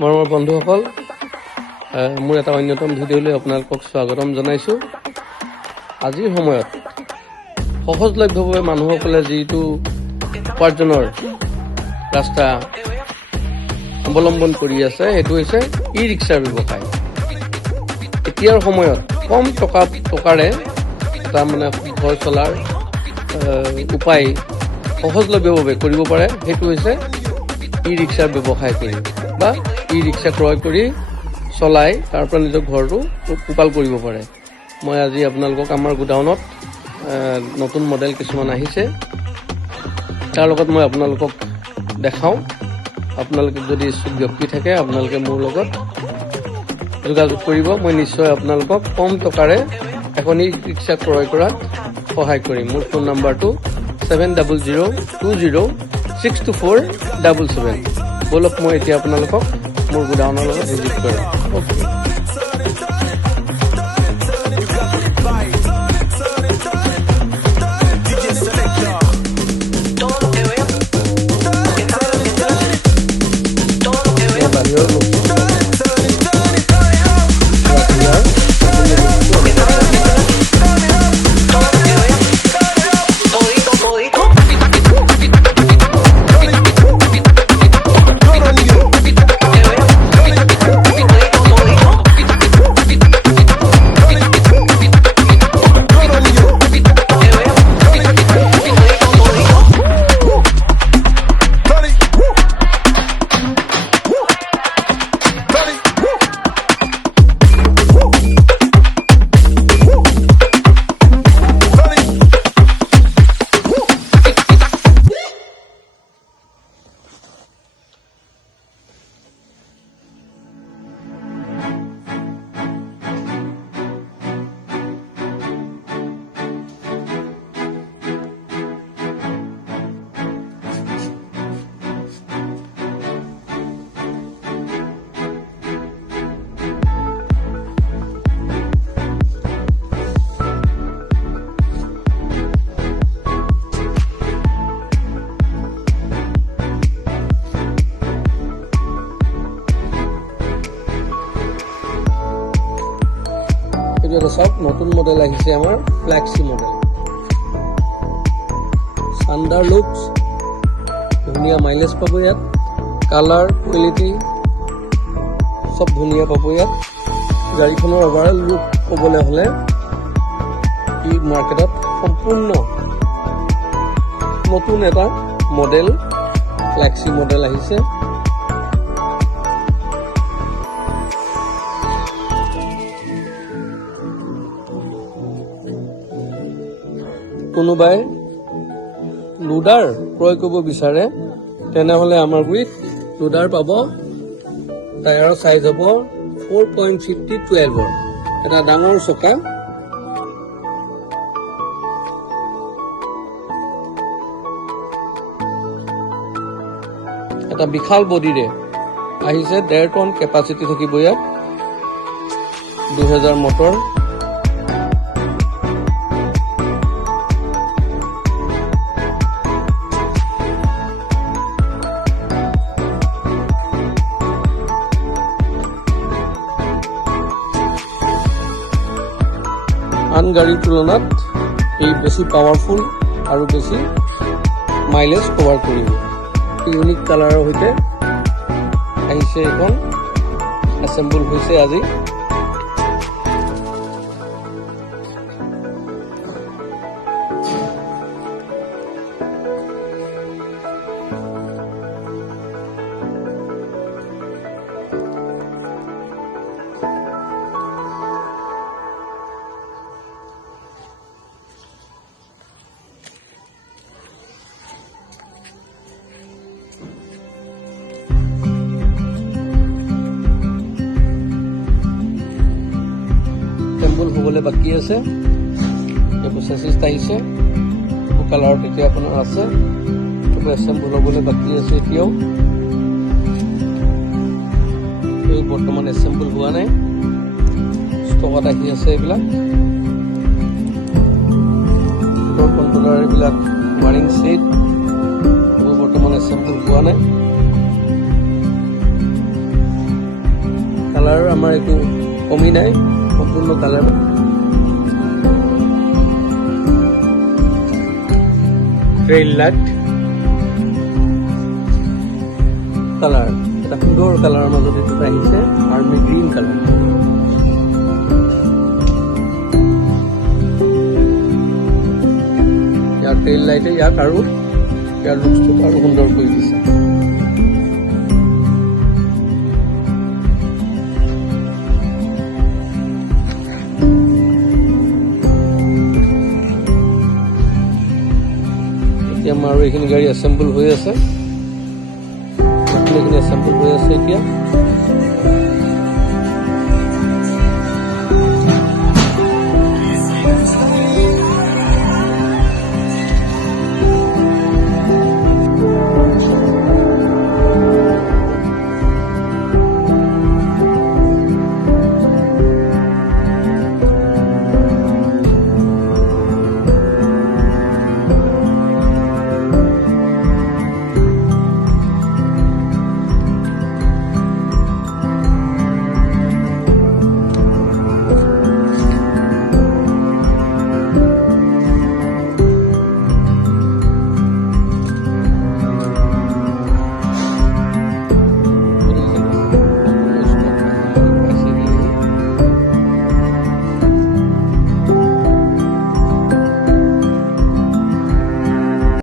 মৰমৰ বন্ধুসকল, মোৰ এটা অন্যতম ভিডিঅ'লৈ আপোনালোকক স্বাগতম জনাইছোঁ। আজিৰ সময়ত সহজলভ্যভাৱে মানুহসকলে যিটো উপাৰ্জনৰ ৰাস্তা অৱলম্বন কৰি আছে সেইটো হৈছে ই ৰিক্সাৰ ব্যৱসায়। এতিয়াৰ সময়ত কম টকাৰে এটা ঘৰ চলাৰ উপায় সহজলভ্যভাৱে কৰিব পাৰে, সেইটো হৈছে ই ৰিক্সাৰ ব্যৱসায় কৰি বা ই ৰিক্সা ক্ৰয় কৰি চলাই তাৰ পৰা নিজৰ ঘৰটো পোহপাল কৰিব পাৰে। মই আজি আপোনালোকক আমাৰ গোডাউনত নতুন মডেল কিছুমান আহিছে, তাৰ লগত মই আপোনালোকক দেখাওঁ। আপোনালোকে যদি ইচ্ছুক ব্যক্তি থাকে আপোনালোকে মোৰ লগত যোগাযোগ কৰিব। মই নিশ্চয় আপোনালোকক কম টকাৰে এখন ই ৰিক্সা ক্ৰয় কৰাত সহায় কৰিম। মোৰ ফোন নাম্বাৰটো 7002062477। বলক মই এতিয়া আপোনালোকক মোৰ গোডাউনৰ লগত ভিজিট কৰিম। সব নতুন মডেল আহিছে আমাৰ ফ্লেক্সি মডেল। চান্ডাৰ লুকছ, ধুনীয়া মাইলেজ পাব ইয়াত, কালাৰ কোৱালিটি সব ধুনীয়া পাব ইয়াত। গাড়ীখনৰ অভাৰঅল লুক ক'বলৈ হ'লে ই মাৰ্কেটত সম্পূৰ্ণ নতুন এটা মডেল ফ্লেক্সি মডেল আহিছে। কোনোবাই লোডাৰ ক্ৰয় কৰিব বিচাৰে তেনেহ'লে আমাৰ গুৰিত লোডাৰ পাব। টায়াৰৰ চাইজ হ'ব 4.50/12। এটা ডাঙৰ চকা, এটা বিশাল বডিৰে আহিছে। 1.5 টন কেপাচিটি থাকিব ইয়াত, 2000 মটৰ। আন গাড়ীৰ তুলনাত এই বেছি পাৱাৰফুল আৰু বেছি মাইলেজ কভাৰ কৰিব। ইউনিক কালাৰৰ সৈতে আহিছে, এইখন এছেম্বল হৈছে আজি। হ'বলৈ বাকী আছে, চেচিছ আহিছে, কালাৰত এতিয়া আপোনাৰ আছে, এছেম্বল হ'বলৈ বাকী আছে এতিয়াও। বৰ্তমান এছেম্বল হোৱা নাই, ষ্টকত আহি আছে এইবিলাক। কণ্ট্ৰলাৰ এইবিলাক ৱাৰিং ছেট বৰ্তমান এছেম্বল হোৱা নাই। কালাৰ আমাৰ একো কমি নাই, সম্পূৰ্ণ কালাৰ। টেইল লাইট কালাৰ, এটা সুন্দৰ কালাৰৰ মাজত এইটো আহিছে, আৰ্মি গ্ৰীণ কালাৰ। ইয়াৰ টেইল লাইটে ইয়াক আৰু ইয়াৰ লুকছটোক আৰু সুন্দৰ কৰি দিছে। এতিয়া আমাৰ আৰু এইখিনি গাড়ী এছেম্বল হৈ আছে, এইখিনি এছেম্বল হৈ আছে এতিয়া।